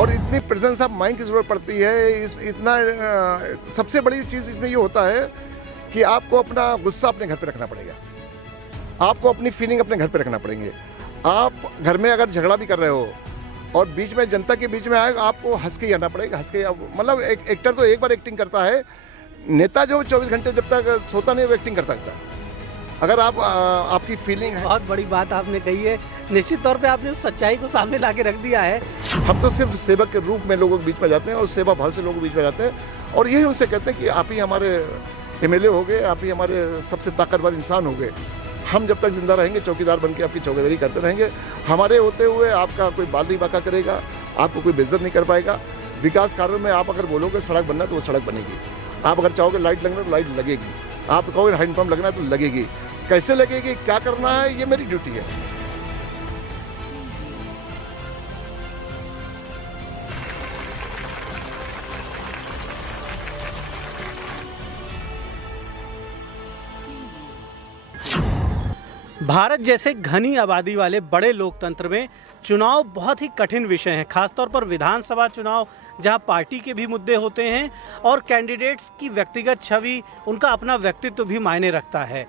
और इतनी presence of mind की ज़रूरत पड़ती है। इतना सबसे बड़ी चीज़ इसमें ये होता है कि आपको अपना गुस्सा अपने घर पे रखना पड़ेगा, आपको अपनी फीलिंग अपने घर पे रखना पड़ेंगे। आप घर में अगर झगड़ा भी कर रहे हो और बीच में जनता के बीच में आए, आपको हंस के ही आना पड़ेगा, हंस के। मतलब एक एक्टर तो एक बार एक्टिंग करता है, नेता जो 24 घंटे जब तक सोता नहीं वो एक्टिंग करता है। अगर आप आपकी फीलिंग है। बहुत बड़ी बात आपने कही है, निश्चित तौर पे आपने उस सच्चाई को सामने ला के रख दिया है। हम तो सिर्फ सेवक के रूप में लोगों के बीच में जाते हैं और सेवा भाव से लोगों के बीच में जाते हैं और यही उनसे कहते हैं कि आप ही हमारे एमएलए हो गए, आप ही हमारे सबसे ताकतवर इंसान हो गए। हम जब तक जिंदा रहेंगे चौकीदार बन के आपकी चौकीदारी करते रहेंगे। हमारे होते हुए आपका कोई बाल नहीं बांका करेगा, आपको कोई बेइज्जत नहीं कर पाएगा। विकास कार्यों में आप अगर बोलोगे सड़क बनना तो वो सड़क बनेगी, आप अगर चाहोगे लाइट लगना तो लाइट लगेगी, आप कहोगे हैंडपम्प लगना तो लगेगी। कैसे लगेगी, क्या करना है, ये मेरी ड्यूटी है। भारत जैसे घनी आबादी वाले बड़े लोकतंत्र में चुनाव बहुत ही कठिन विषय है, खासतौर पर विधानसभा चुनाव जहां पार्टी के भी मुद्दे होते हैं और कैंडिडेट्स की व्यक्तिगत छवि, उनका अपना व्यक्तित्व भी मायने रखता है।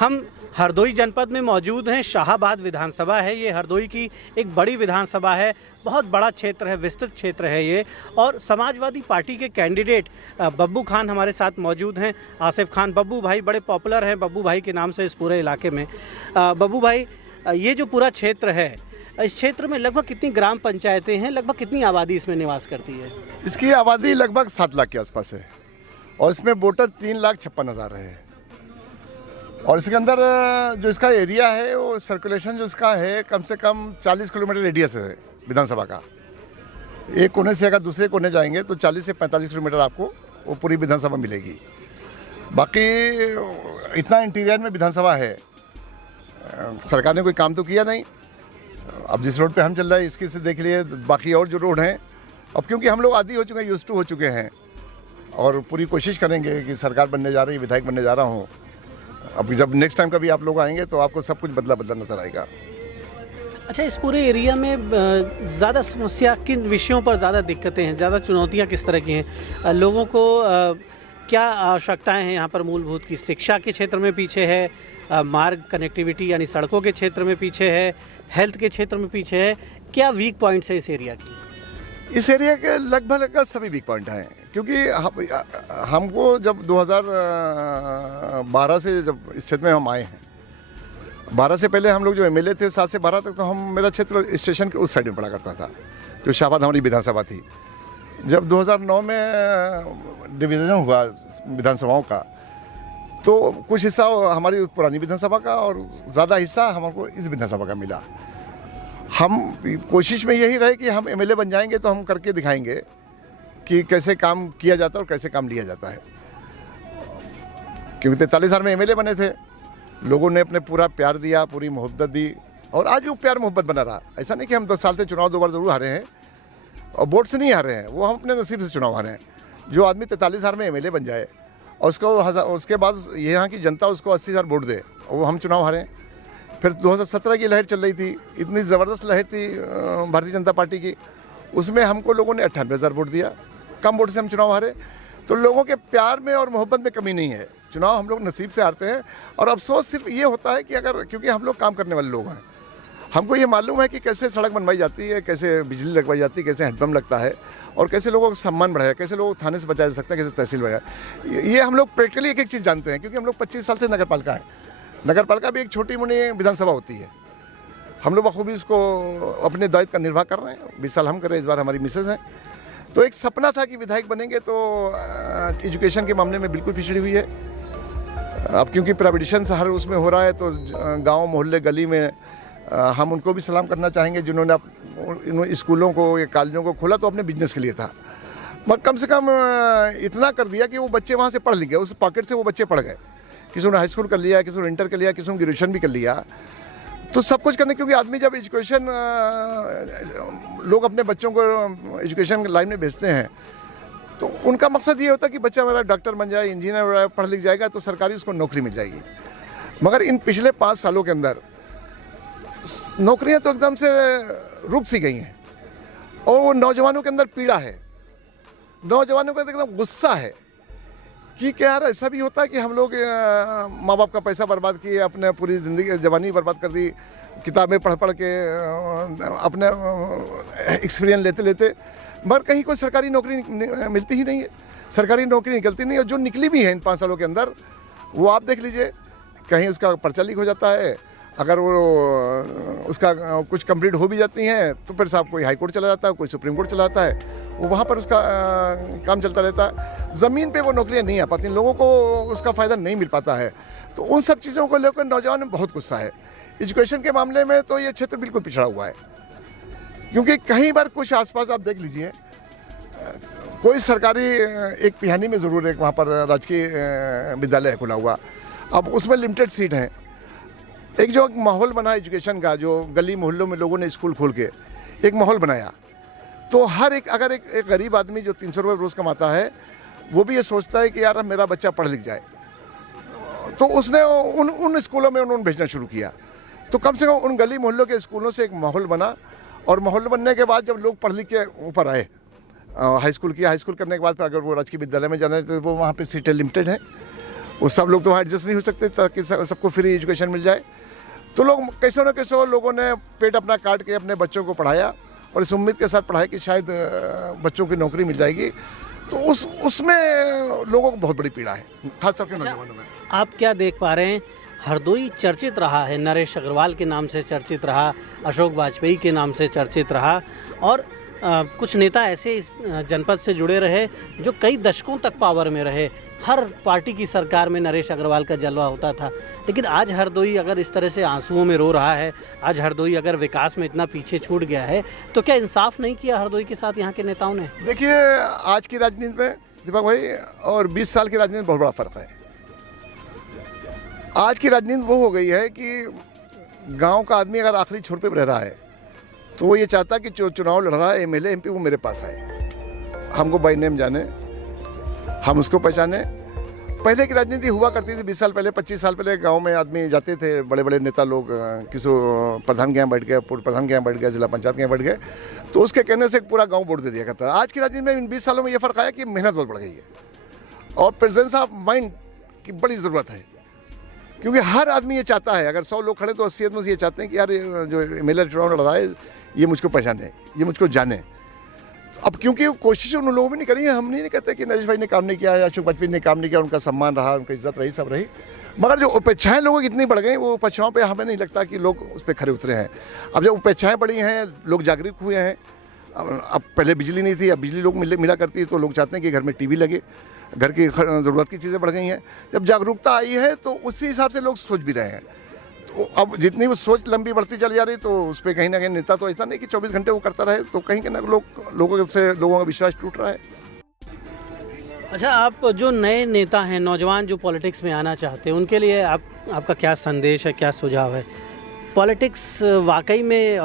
हम हरदोई जनपद में मौजूद हैं। शाहाबाद विधानसभा है ये, हरदोई की एक बड़ी विधानसभा है, बहुत बड़ा क्षेत्र है, विस्तृत क्षेत्र है ये। और समाजवादी पार्टी के कैंडिडेट बब्बू खान हमारे साथ मौजूद हैं, आसिफ खान। बब्बू भाई बड़े पॉपुलर हैं बब्बू भाई के नाम से इस पूरे इलाके में। बब्बू भाई, ये जो पूरा क्षेत्र है, इस क्षेत्र में लगभग कितनी ग्राम पंचायतें हैं, लगभग कितनी आबादी इसमें निवास करती है? इसकी आबादी लगभग 7 लाख के आसपास है और इसमें वोटर 3,56,000 है। और इसके अंदर जो इसका एरिया है वो सर्कुलेशन जो इसका है कम से कम 40 किलोमीटर रेडियस है विधानसभा का। एक कोने से अगर दूसरे कोने जाएंगे तो 40 से 45 किलोमीटर आपको वो पूरी विधानसभा मिलेगी। बाकी इतना इंटीरियर में विधानसभा है, सरकार ने कोई काम तो किया नहीं। अब जिस रोड पे हम चल रहे हैं इसकी से देख लिए, बाकी और जो रोड हैं अब क्योंकि हम लोग आदी हो चुके हैं, यूज्ड टू हो चुके हैं और पूरी कोशिश करेंगे कि सरकार बनने जा रही है, विधायक बनने जा रहा हूँ। अब जब नेक्स्ट टाइम कभी आप लोग आएंगे तो आपको सब कुछ बदला बदला नजर आएगा। अच्छा, इस पूरे एरिया में ज़्यादा समस्या किन विषयों पर ज़्यादा दिक्कतें हैं, ज़्यादा चुनौतियां किस तरह की हैं? लोगों को क्या आवश्यकताएं हैं यहाँ पर मूलभूत की? शिक्षा के क्षेत्र में पीछे है, मार्ग कनेक्टिविटी यानी सड़कों के क्षेत्र में पीछे है, हेल्थ के क्षेत्र में पीछे है। क्या वीक पॉइंट्स है इस एरिया की? इस एरिया के लगभग सभी वीक पॉइंट हैं क्योंकि हमको जब 2012 से जब इस क्षेत्र में हम आए हैं, 12 से पहले हम लोग जो एमएलए थे 7 से 12 तक तो मेरा क्षेत्र स्टेशन के उस साइड में पड़ा करता था, जो शाहबाद हमारी विधानसभा थी। जब 2009 में डिवीज़न हुआ विधानसभाओं का तो कुछ हिस्सा हमारी पुरानी विधानसभा का और ज़्यादा हिस्सा हमको इस विधानसभा का मिला। हम कोशिश में यही रहे कि हम एमएलए बन जाएंगे तो हम करके दिखाएंगे कि कैसे काम किया जाता है और कैसे काम लिया जाता है। क्योंकि 43 में एमएलए बने थे, लोगों ने अपने पूरा प्यार दिया, पूरी मोहब्बत दी और आज वो प्यार मोहब्बत बना रहा। ऐसा नहीं कि हम 10 साल से चुनाव 2 बार ज़रूर हारे हैं और वोट से नहीं हारे हैं, वो हम अपने नसीब से चुनाव हारे हैं। जो आदमी 43 में एमएलए बन जाए और उसके बाद यहाँ की जनता उसको 80,000 वोट दे और वो हम चुनाव हारे। फिर 2017 की लहर चल रही थी, इतनी ज़बरदस्त लहर थी भारतीय जनता पार्टी की, उसमें हमको लोगों ने 98,000 वोट दिया, कम वोट से हम चुनाव हारे। तो लोगों के प्यार में और मोहब्बत में कमी नहीं है, चुनाव हम लोग नसीब से हारते हैं। और अफसोस सिर्फ ये होता है कि अगर क्योंकि हम लोग काम करने वाले लोग हैं, हमको ये मालूम है कि कैसे सड़क बनवाई जाती है, कैसे बिजली लगवाई जाती है, कैसे हैंडपम्प लगता है और कैसे लोगों का सम्मान बढ़ाया, कैसे लोगों को थाने से बचाया जा सकता है, कैसे तहसील बढ़ाया। ये हम लोग प्रैक्टिकली एक एक चीज़ जानते हैं क्योंकि हम लोग 25 साल से नगर पालिका है। नगर पालिका भी एक छोटी मोटी विधानसभा होती है। हम लोग बखूबी इसको अपने दायित्व का निर्वाह कर रहे हैं। 20 साल हम कर रहे हैं, इस बार हमारी मिसेज हैं। तो एक सपना था कि विधायक बनेंगे तो एजुकेशन के मामले में बिल्कुल पिछड़ी हुई है। अब क्योंकि प्राइवेटाइजेशन हर उसमें हो रहा है तो गांव मोहल्ले गली में हम उनको भी सलाम करना चाहेंगे जिन्होंने स्कूलों को या कॉलेजों को खोला तो अपने बिजनेस के लिए था, मगर कम से कम इतना कर दिया कि वो बच्चे वहाँ से पढ़ लिखे, उस पॉकेट से वो बच्चे पढ़ गए। किसी ने हाई स्कूल कर लिया, किसी ने इंटर कर लिया, किसी ने ग्रेजुएशन भी कर लिया। तो सब कुछ करने, क्योंकि आदमी जब एजुकेशन लोग अपने बच्चों को एजुकेशन लाइन में भेजते हैं तो उनका मकसद ये होता है कि बच्चा मेरा डॉक्टर बन जाए, इंजीनियर पढ़ लिख जाएगा तो सरकारी उसको नौकरी मिल जाएगी। मगर इन पिछले 5 सालों के अंदर नौकरियां तो एकदम से रुक सी गई हैं और वो नौजवानों के अंदर पीड़ा है, नौजवानों के अंदर एकदम गुस्सा है कि क्या यार ऐसा भी होता है कि हम लोग माँ बाप का पैसा बर्बाद किए, अपने पूरी ज़िंदगी जवानी बर्बाद कर दी, किताबें पढ़ पढ़ के अपने एक्सपीरियंस लेते लेते, मगर कहीं कोई सरकारी नौकरी मिलती ही नहीं है, सरकारी नौकरी निकलती नहीं है। और जो निकली भी है इन 5 सालों के अंदर, वो आप देख लीजिए, कहीं उसका पर्चा लीक हो जाता है, अगर वो उसका कुछ कंप्लीट हो भी जाती हैं तो फिर साहब कोई हाई कोर्ट चला जाता है, कोई सुप्रीम कोर्ट चला जाता है, वो वहाँ पर उसका काम चलता रहता है। ज़मीन पे वो नौकरियाँ नहीं आ पाती, लोगों को उसका फ़ायदा नहीं मिल पाता है। तो उन सब चीज़ों को लेकर नौजवान में बहुत गुस्सा है। एजुकेशन के मामले में तो ये क्षेत्र बिल्कुल पिछड़ा हुआ है, क्योंकि कहीं बार कुछ आसपास आप देख लीजिए, कोई सरकारी एक पिहानी में ज़रूर एक वहाँ पर राजकीय विद्यालय खुला हुआ, अब उसमें लिमिटेड सीट हैं। एक जो माहौल बना एजुकेशन का, जो गली मोहल्लों में लोगों ने स्कूल खोल के एक माहौल बनाया, तो हर एक अगर एक गरीब आदमी जो 300 रुपये रोज़ कमाता है, वो भी ये सोचता है कि यार मेरा बच्चा पढ़ लिख जाए, तो उसने उन स्कूलों में उन्होंने भेजना शुरू किया। तो कम से कम उन गली मोहल्लों के स्कूलों से एक माहौल बना, और माहौल बनने के बाद जब लोग पढ़ लिख के ऊपर आए, हाई स्कूल किया, हाई स्कूल करने के बाद फिर अगर वो राजकीय विद्यालय में जाना है तो वो वहाँ पे सीटें लिमिटेड हैं, वो सब लोग तो वहाँ एडजस्ट नहीं हो सकते ताकि सबको फ्री एजुकेशन मिल जाए। तो लोग कैसे न कैसे लोगों ने पेट अपना काट के अपने बच्चों को पढ़ाया, और इस उम्मीद के साथ पढ़ाया कि शायद बच्चों की नौकरी मिल जाएगी। तो उसमें लोगों को बहुत बड़ी पीड़ा है, खास करके नौजवानों में। आप क्या देख पा रहे हैं, हरदोई चर्चित रहा है, नरेश अग्रवाल के नाम से चर्चित रहा, अशोक वाजपेयी के नाम से चर्चित रहा, और कुछ नेता ऐसे इस जनपद से जुड़े रहे जो कई दशकों तक पावर में रहे। हर पार्टी की सरकार में नरेश अग्रवाल का जलवा होता था। लेकिन आज हरदोई अगर इस तरह से आंसुओं में रो रहा है, आज हरदोई अगर विकास में इतना पीछे छूट गया है, तो क्या इंसाफ नहीं किया हरदोई के साथ यहाँ के नेताओं ने? देखिए, आज की राजनीति में दीपक भाई और 20 साल की राजनीति में बहुत बड़ा फर्क है। आज की राजनीति वो हो गई है कि गांव का आदमी अगर आखिरी छोर पे रह रहा है तो वो ये चाहता है कि जो चुनाव लड़ रहा है एमएलए एमपी वो मेरे पास आए, हमको बाई नेम जाने, हम उसको पहचाने। पहले की राजनीति हुआ करती थी 20 साल पहले, 25 साल पहले गांव में आदमी जाते थे, बड़े बड़े नेता लोग, किसी प्रधान के यहाँ बैठ गए, पूर्व प्रधान के यहाँ बैठ गए, जिला पंचायत के यहाँ बैठ गए, तो उसके कहने से पूरा गाँव वोट दे दिया करता है। आज की राजनीति में इन 20 सालों में ये फर्क आया कि मेहनत बहुत बढ़ गई है और प्रेजेंस ऑफ माइंड की बड़ी ज़रूरत है, क्योंकि हर आदमी ये चाहता है, अगर 100 लोग खड़े तो 80 आदमी ये चाहते हैं कि यार जो एमएलए चुनाव लड़ रहा है ये मुझको पहचाने, ये मुझको जाने। अब क्योंकि कोशिश उन लोगों ने नहीं करी है, हम नहीं कहते कि नरेश भाई ने काम नहीं किया या अशोक वाजपेयी ने काम नहीं किया, उनका सम्मान रहा, उनकी इज्जत रही, सब रही, मगर जो उपेक्षाएँ लोगों की इतनी बढ़ गई, वो उपेक्षाओं पे हमें नहीं लगता कि लोग उस पर खड़े उतरे हैं। अब जब उपेक्षाएँ बढ़ी हैं, लोग जागरूक हुए हैं। अब पहले बिजली नहीं थी, अब बिजली लोग मिला करती है, तो लोग चाहते हैं कि घर में टीवी लगे, घर की ज़रूरत की चीज़ें बढ़ गई हैं। जब जागरूकता आई है तो उसी हिसाब से लोग सोच भी रहे हैं। तो अब जितनी वो सोच लंबी बढ़ती चली जा रही, तो उस पर कहीं ना कहीं नेता तो ऐसा नहीं कि 24 घंटे वो करता रहे, तो कहीं ना लोगों का विश्वास टूट रहा है। अच्छा, आप जो नए नेता हैं, नौजवान जो पॉलिटिक्स में आना चाहते हैं, उनके लिए आपका क्या संदेश है, क्या सुझाव है? पॉलिटिक्स वाकई में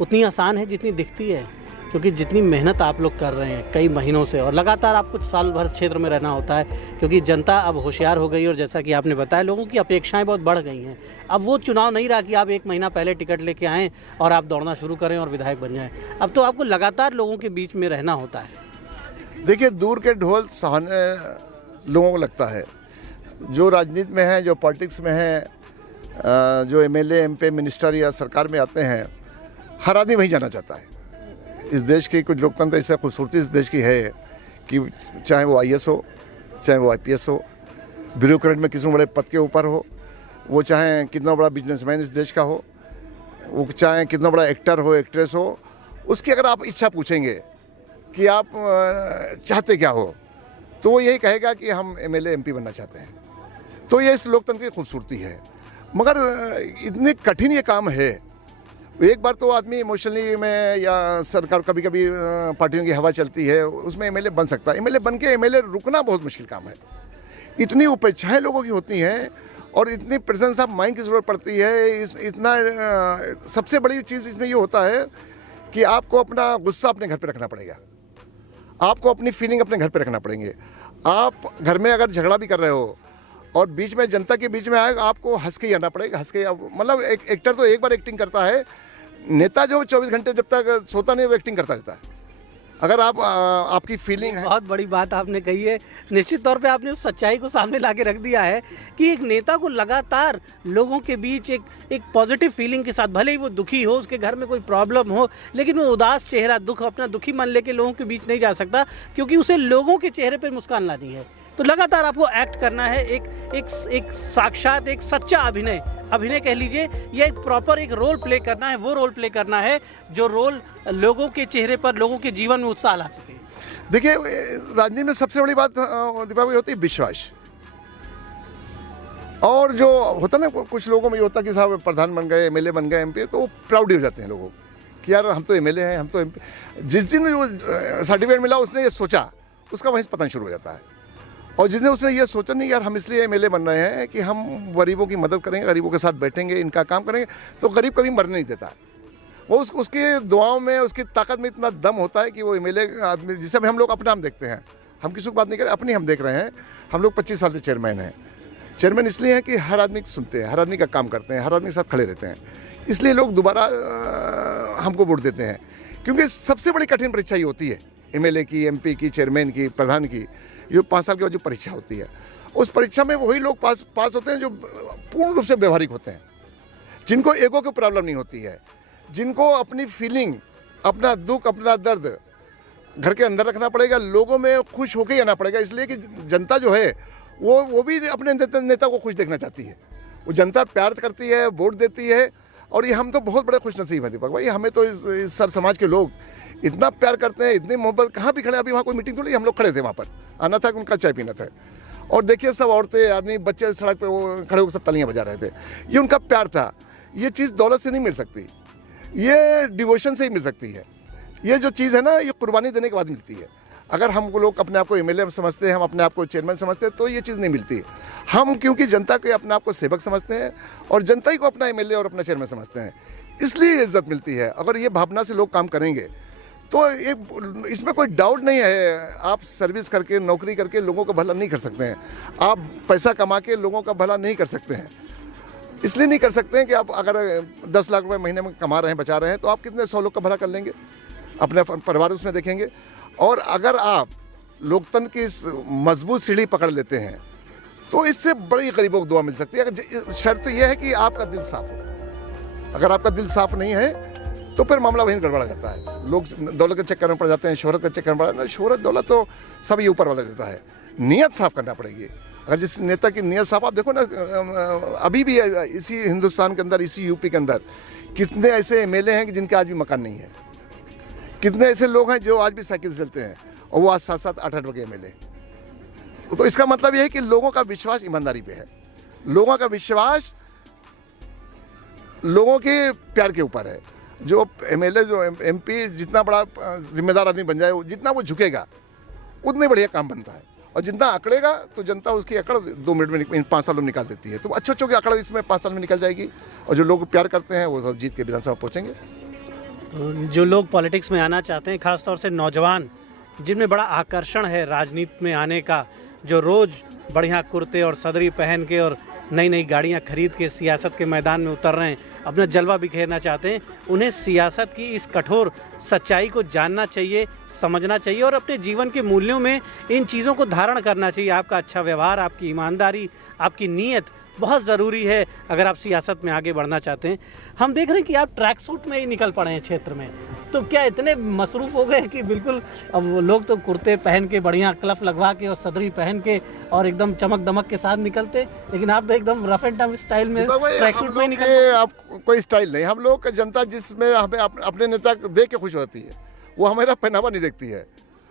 उतनी आसान है जितनी दिखती है? क्योंकि जितनी मेहनत आप लोग कर रहे हैं कई महीनों से, और लगातार आप कुछ साल भर क्षेत्र में रहना होता है, क्योंकि जनता अब होशियार हो गई, और जैसा कि आपने बताया लोगों की अपेक्षाएं बहुत बढ़ गई हैं। अब वो चुनाव नहीं रहा कि आप 1 महीना पहले टिकट लेके आएँ और आप दौड़ना शुरू करें और विधायक बन जाएँ। अब तो आपको लगातार लोगों के बीच में रहना होता है। देखिए, दूर के ढोल सहाने लोगों को लगता है। जो राजनीति में है, जो पॉलिटिक्स में है, जो एमएलए एमपी मिनिस्टर या सरकार में आते हैं, हर आदमी वहीं जाना चाहता है। इस देश की कुछ लोकतंत्र ऐसा खूबसूरती इस देश की है कि चाहे वो आईएएस हो, चाहे वो आईपीएस हो, ब्यूरोक्रेट में किसी बड़े पद के ऊपर हो, वो चाहे कितना बड़ा बिजनेसमैन इस देश का हो, वो चाहे कितना बड़ा एक्टर हो, एक्ट्रेस हो, उसकी अगर आप इच्छा पूछेंगे कि आप चाहते क्या हो, तो वो यही कहेगा कि हम एमएलए एमपी बनना चाहते हैं। तो ये इस लोकतंत्र की खूबसूरती है, मगर इतनी कठिन ये काम है। एक बार तो आदमी इमोशनली में या सरकार कभी कभी पार्टियों की हवा चलती है, उसमें एमएलए बन सकता है। एमएलए बन के एमएलए रुकना बहुत मुश्किल काम है। इतनी उपेक्षाएं लोगों की होती हैं और इतनी प्रेजेंस ऑफ माइंड की ज़रूरत पड़ती है। इतना सबसे बड़ी चीज़ इसमें ये होता है कि आपको अपना गुस्सा अपने घर पे रखना पड़ेगा, आपको अपनी फीलिंग अपने घर पे रखना पड़ेंगे। आप घर में अगर झगड़ा भी कर रहे हो और बीच में जनता के बीच में आएगा, आपको हंस के ही आना पड़ेगा। हंस के, मतलब एक एक्टर तो एक बार एक्टिंग करता है, नेता जो 24 घंटे जब तक सोता नहीं वो एक्टिंग करता रहता है। अगर आप आपकी फीलिंग है। बहुत बड़ी बात आपने कही है। निश्चित तौर पे आपने उस सच्चाई को सामने ला के रख दिया है कि एक नेता को लगातार लोगों के बीच एक पॉजिटिव फीलिंग के साथ, भले ही वो दुखी हो, उसके घर में कोई प्रॉब्लम हो, लेकिन वो उदास चेहरा, दुख, अपना दुखी मन लेके लोगों के बीच नहीं जा सकता, क्योंकि उसे लोगों के चेहरे पर मुस्कान लानी है। तो लगातार आपको एक्ट करना है, एक साक्षात एक सच्चा अभिनय कह लीजिए, या एक प्रॉपर एक रोल प्ले करना है। वो रोल प्ले करना है जो रोल लोगों के चेहरे पर, लोगों के जीवन में उत्साह ला सके। देखिए, राजनीति में सबसे बड़ी बात दीपावली होती है विश्वास। और जो होता ना, कुछ लोगों में ये होता कि साहब प्रधान बन गए, एमएलए बन गए, एमपी, तो वो प्राउड हो जाते हैं लोगों कि यार हम तो एमएलए हैं, हम तो एमपी। जिस दिन वो सर्टिफिकेट मिला उसने ये सोचा, उसका वहीं से पतन शुरू हो जाता है। और जिसने उसने ये सोचा नहीं यार हम इसलिए एमएलए बन रहे हैं कि हम गरीबों की मदद करेंगे, गरीबों के साथ बैठेंगे, इनका काम करेंगे, तो गरीब कभी मरने नहीं देता है। वो उसकी दुआओं में, उसकी ताकत में इतना दम होता है कि वो एमएलए आदमी, जिसे हम लोग अपना हम देखते हैं, हम किसी को बात नहीं करें, अपनी हम देख रहे हैं। हम लोग 25 साल से चेयरमैन हैं। चेयरमैन इसलिए हैं कि हर आदमी सुनते हैं, हर आदमी का काम करते हैं, हर आदमी के साथ खड़े रहते हैं, इसलिए लोग दोबारा हमको वोट देते हैं। क्योंकि सबसे बड़ी कठिन परीक्षा ये होती है, एमएलए की, एमपी की, चेयरमैन की, प्रधान की। ये 5 साल के बाद जो परीक्षा होती है, उस परीक्षा में वही लोग पास होते हैं जो पूर्ण रूप से व्यवहारिक होते हैं, जिनको ईगो की प्रॉब्लम नहीं होती है, जिनको अपनी फीलिंग, अपना दुख, अपना दर्द घर के अंदर रखना पड़ेगा, लोगों में खुश होकर ही आना पड़ेगा। इसलिए कि जनता जो है वो भी अपने नेता को खुश देखना चाहती है। वो जनता प्यार करती है, वोट देती है। और ये हम तो बहुत बड़े खुशनसीब हैं दीपक भाई। हमें तो इस सर समाज के लोग इतना प्यार करते हैं, इतनी मोहब्बत। कहाँ भी खड़े, अभी वहाँ कोई मीटिंग थोड़ी, हम लोग खड़े थे, वहाँ पर आना था, उनका चाय पीना था। और देखिए सब औरतें, आदमी, बच्चे सड़क पे वो खड़े होकर सब तालियां बजा रहे थे। ये उनका प्यार था। ये चीज़ दौलत से नहीं मिल सकती, ये डिवोशन से ही मिल सकती है। ये जो चीज़ है ना, ये कुर्बानी देने के बाद मिलती है। अगर हम लोग अपने आप को एमएलए समझते हैं, हम अपने आप को चेयरमैन समझते हैं, तो ये चीज़ नहीं मिलती। हम क्योंकि जनता के अपने आप को सेवक समझते हैं और जनता ही को अपना एमएलए और अपना चेयरमैन समझते हैं, इसलिए इज्जत मिलती है। अगर ये भावना से लोग काम करेंगे तो इसमें कोई डाउट नहीं है। आप सर्विस करके, नौकरी करके लोगों का भला नहीं कर सकते हैं। आप पैसा कमा के लोगों का भला नहीं कर सकते हैं। इसलिए नहीं कर सकते हैं कि आप अगर 10 लाख रुपए महीने में कमा रहे हैं, बचा रहे हैं, तो आप कितने 100 लोग का भला कर लेंगे, अपने परिवार उसमें देखेंगे। और अगर आप लोकतंत्र की इस मजबूत सीढ़ी पकड़ लेते हैं तो इससे बड़ी गरीबों को दुआ मिल सकती है। अगर शर्त यह है कि आपका दिल साफ हो। अगर आपका दिल साफ नहीं है तो फिर मामला वहीं गड़बड़ा जाता है। लोग दौलत के चक्कर में पड़ जाते हैं, शोहरत के चक्कर में पड़ जाते हैं। शोहरत, दौलत तो सब ये ऊपर वाला देता है। नियत साफ करना पड़ेगी। अगर जिस नेता की नियत साफ, आप देखो ना, अभी भी इसी हिंदुस्तान के अंदर, इसी यूपी के अंदर कितने ऐसे एमएलए हैं कि जिनके आज भी मकान नहीं है। कितने ऐसे लोग हैं जो आज भी साइकिल चलते हैं और वो आज 7-7, 8-8 बजे एमएलए। तो इसका मतलब यह है कि लोगों का विश्वास ईमानदारी पे है, लोगों का विश्वास लोगों के प्यार के ऊपर है। जो एमएलए, जो एमपी जितना बड़ा जिम्मेदार आदमी बन जाए, जितना वो झुकेगा उतने बढ़िया काम बनता है। और जितना अकड़ेगा तो जनता उसकी अकड़ 2 मिनट में, 5 साल में निकाल देती है। तो अच्छों की अकड़ इसमें 5 साल में निकल जाएगी और जो लोग प्यार करते हैं वो सब जीत के विधानसभा पहुँचेंगे। तो जो लोग पॉलिटिक्स में आना चाहते हैं, खासतौर से नौजवान, जिनमें बड़ा आकर्षण है राजनीति में आने का, जो रोज़ बढ़िया कुर्ते और सदरी पहन के और नई नई गाड़ियां खरीद के सियासत के मैदान में उतर रहे हैं, अपना जलवा बिखेरना चाहते हैं, उन्हें सियासत की इस कठोर सच्चाई को जानना चाहिए, समझना चाहिए और अपने जीवन के मूल्यों में इन चीज़ों को धारण करना चाहिए। आपका अच्छा व्यवहार, आपकी ईमानदारी, आपकी नीयत बहुत ज़रूरी है अगर आप सियासत में आगे बढ़ना चाहते हैं। हम देख रहे हैं कि आप ट्रैक सूट में ही निकल पड़े हैं क्षेत्र में, तो क्या इतने मसरूफ़ हो गए कि बिल्कुल अब लोग तो कुर्ते पहन के, बढ़िया क्लफ लगवा के और सदरी पहन के और एकदम चमक दमक के साथ निकलते, लेकिन आप तो एकदम रफ एंड टफ स्टाइल में ट्रैक सूट में निकलते। आप कोई स्टाइल नहीं, हम लोग जनता जिसमें हमें अपने नेता देख के खुश होती है, वो हमारा पहनावा नहीं देखती है।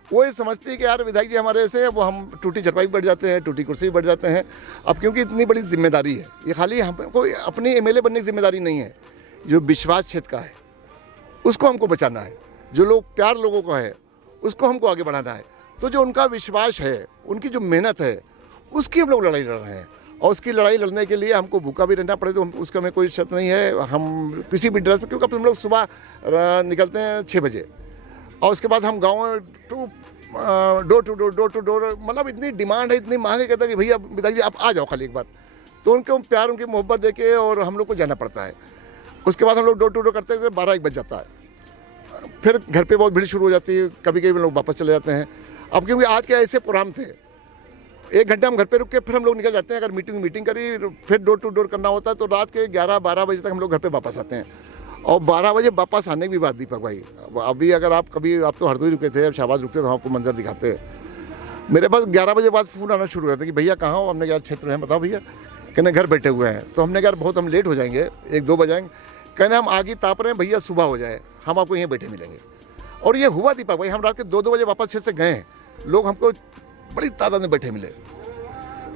वो ये समझती है कि यार विधायक जी हमारे ऐसे हैं, वो हम टूटी चरपाई बैठ जाते हैं, टूटी कुर्सी बैठ जाते हैं। अब क्योंकि इतनी बड़ी जिम्मेदारी है, ये खाली हमको अपनी एमएलए बनने की जिम्मेदारी नहीं है। जो विश्वास क्षेत्र का है उसको हमको बचाना है, जो लोग प्यार लोगों का है उसको हमको आगे बढ़ाना है। तो जो उनका विश्वास है, उनकी जो मेहनत है, उसकी हम लोग लड़ाई लड़ रहे हैं। और उसकी लड़ाई लड़ने के लिए हमको भूखा भी रहना पड़े तो उसका में कोई शर्त नहीं है। हम किसी भी ड्रेस में, क्योंकि हम लोग सुबह निकलते हैं 6 बजे और उसके बाद हम गाँव में डोर टू डोर, मतलब इतनी डिमांड है, इतनी मांग है, कहता है कि भैया विधायक जी आप आ जाओ खाली एक बार। तो उनके प्यार, उनकी मोहब्बत देके और हम लोग को जाना पड़ता है। उसके बाद हम लोग डोर टू डोर करते हैं, 12-1 बज जाता है। फिर घर पे बहुत भीड़ शुरू हो जाती है, कभी कभी लोग वापस चले जाते हैं। अब क्योंकि आज के ऐसे प्रोग्राम थे, 1 घंटा हम घर पे रुक के फिर हम लोग निकल जाते हैं। अगर मीटिंग करी, फिर डोर टू डोर करना होता है, तो रात के 11-12 बजे तक हम लोग घर पे वापस आते हैं। और 12 बजे वापस आने की बात दीपक भाई, अभी अगर आप तो हरदोई रुके थे, अब शाहबाद रुकते तो आपको मंजर दिखाते हैं। मेरे पास 11 बजे बाद फ़ोन आना शुरू हो जाता है कि भैया कहाँ हो। हमने कहा क्षेत्र में, बताओ भैया। कहने घर बैठे हुए हैं। तो हमने कहा बहुत हम लेट हो जाएंगे, 1-2 बजाएंगे। कहने हम आगे ताप रहे हैं भैया, सुबह हो जाए, हम आपको यहीं बैठे मिलेंगे। और ये हुआ दीपक भाई, हम रात के 2-2 बजे वापस क्षेत्र से गए हैं। लोग हमको बड़ी तादाद में बैठे मिले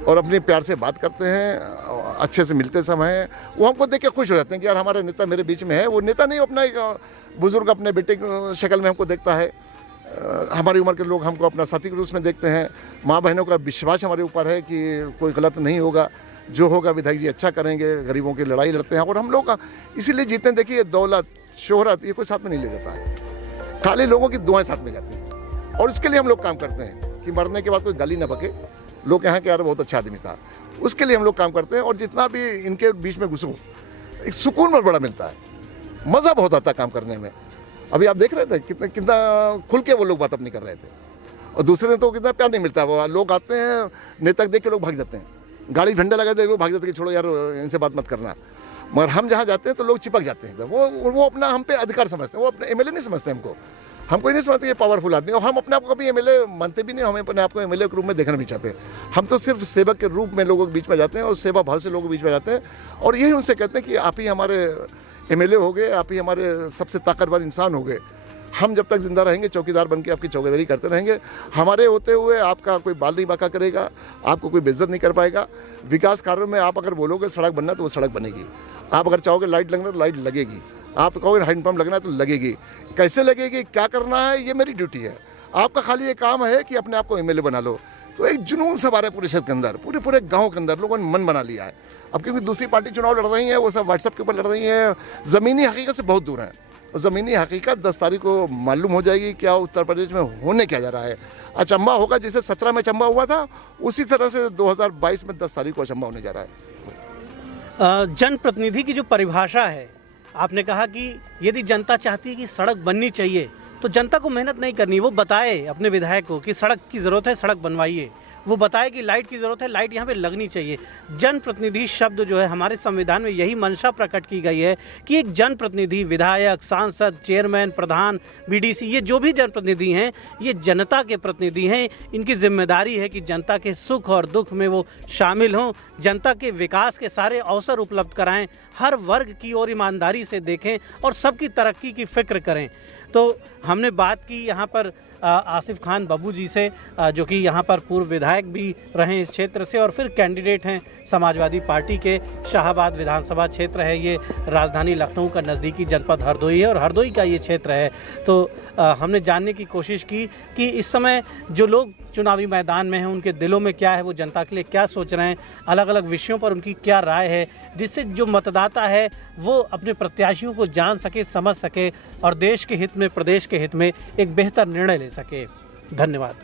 और अपने प्यार से बात करते हैं, अच्छे से मिलते समय वो हमको देख के खुश हो जाते हैं कि यार हमारा नेता मेरे बीच में है। वो नेता नहीं, अपना एक बुजुर्ग अपने बेटे की शक्ल में हमको देखता है। हमारी उम्र के लोग हमको अपना साथी के रूप में देखते हैं। माँ बहनों का विश्वास हमारे ऊपर है कि कोई गलत नहीं होगा, जो होगा विधायक जी अच्छा करेंगे। गरीबों की लड़ाई लड़ते हैं और हम लोग इसीलिए जीते हैं। देखिए दौलत शोहरत ये कोई साथ में नहीं ले जाता है, खाली लोगों की दुआएं साथ में जाती हैं। और इसके लिए हम लोग काम करते हैं कि मरने के बाद कोई गाली ना बके, लोग कहें कि यार बहुत अच्छा आदमी था। उसके लिए हम लोग काम करते हैं। और जितना भी इनके बीच में घुसूँ, एक सुकून बहुत बड़ा मिलता है, मज़ा बहुत आता है काम करने में। अभी आप देख रहे थे कितना खुल के वो लोग बात अपनी कर रहे थे। और दूसरे तो कितना प्यार नहीं मिलता। वो लोग आते हैं, नेता देख के लोग भाग जाते हैं, गाड़ी झंडा लगा दे, वो भाग जाते हैं कि छोड़ो यार इनसे बात मत करना। मगर हम जहाँ जाते हैं तो लोग चिपक जाते हैं। वो अपना हम पे अधिकार समझते हैं। वो अपने एमएलए नहीं समझते हमको ही नहीं समझते ये पावरफुल आदमी। और हम अपने आप को कभी एमएलए मानते भी नहीं, हमें अपने आप को एमएलए के रूप में देखना भी चाहते। हम तो सिर्फ सेवक के रूप में लोगों के बीच में जाते हैं और सेवा भाव से लोगों के बीच में जाते हैं। और यही उनसे कहते हैं कि आप ही हमारे एमएलए हो गए, आप ही हमारे सबसे ताकतवर इंसान हो गए। हम जब तक जिंदा रहेंगे चौकीदार बन के आपकी चौकीदारी करते रहेंगे। हमारे होते हुए आपका कोई बाल नहीं बाका करेगा, आपको कोई बेइज्जत नहीं कर पाएगा। विकास कार्यों में आप अगर बोलोगे सड़क बनना तो वो सड़क बनेगी। आप अगर चाहोगे लाइट लगना तो लाइट लगेगी। आप कहोगे हैंडपम्प लगना है तो लगेगी। कैसे लगेगी, क्या करना है, ये मेरी ड्यूटी है। आपका खाली ये काम है कि अपने आप को एमएलए बना लो। तो एक जुनून सब आ रहा है पूरे क्षेत्र के अंदर, पूरे गाँव के अंदर लोगों ने मन बना लिया है। अब क्योंकि दूसरी पार्टी चुनाव लड़ रही है, वो सब व्हाट्सएप के ऊपर लड़ रही है, ज़मीनी हकीकत से बहुत दूर है। ज़मीनी हकीकत 10 तारीख को मालूम हो जाएगी क्या उत्तर प्रदेश में होने क्या जा रहा है। अचंबा होगा, जैसे 17 में अचंबा हुआ था, उसी तरह से 2022 में 10 तारीख को अचंबा होने जा रहा है। जनप्रतिनिधि की जो परिभाषा है, आपने कहा कि यदि जनता चाहती है कि सड़क बननी चाहिए तो जनता को मेहनत नहीं करनी। वो बताए अपने विधायक को कि सड़क की ज़रूरत है, सड़क बनवाइए। वो बताए कि लाइट की ज़रूरत है, लाइट यहाँ पे लगनी चाहिए। जनप्रतिनिधि शब्द जो है हमारे संविधान में यही मंशा प्रकट की गई है कि एक जनप्रतिनिधि, विधायक, सांसद, चेयरमैन, प्रधान, बीडीसी, ये जो भी जनप्रतिनिधि हैं ये जनता के प्रतिनिधि हैं। इनकी जिम्मेदारी है कि जनता के सुख और दुख में वो शामिल हों, जनता के विकास के सारे अवसर उपलब्ध कराएं, हर वर्ग की ओर ईमानदारी से देखें और सबकी तरक्की की फिक्र करें। तो हमने बात की यहाँ पर आसिफ खान बब्बू जी से, जो कि यहाँ पर पूर्व विधायक भी रहे इस क्षेत्र से और फिर कैंडिडेट हैं समाजवादी पार्टी के। शाहाबाद विधानसभा क्षेत्र है ये, राजधानी लखनऊ का नज़दीकी जनपद हरदोई है और हरदोई का ये क्षेत्र है। तो हमने जानने की कोशिश की कि इस समय जो लोग चुनावी मैदान में हैं उनके दिलों में क्या है, वो जनता के लिए क्या सोच रहे हैं, अलग अलग विषयों पर उनकी क्या राय है, जिससे जो मतदाता है वो अपने प्रत्याशियों को जान सके, समझ सके और देश के हित में, प्रदेश के हित में एक बेहतर निर्णय ले सके। धन्यवाद।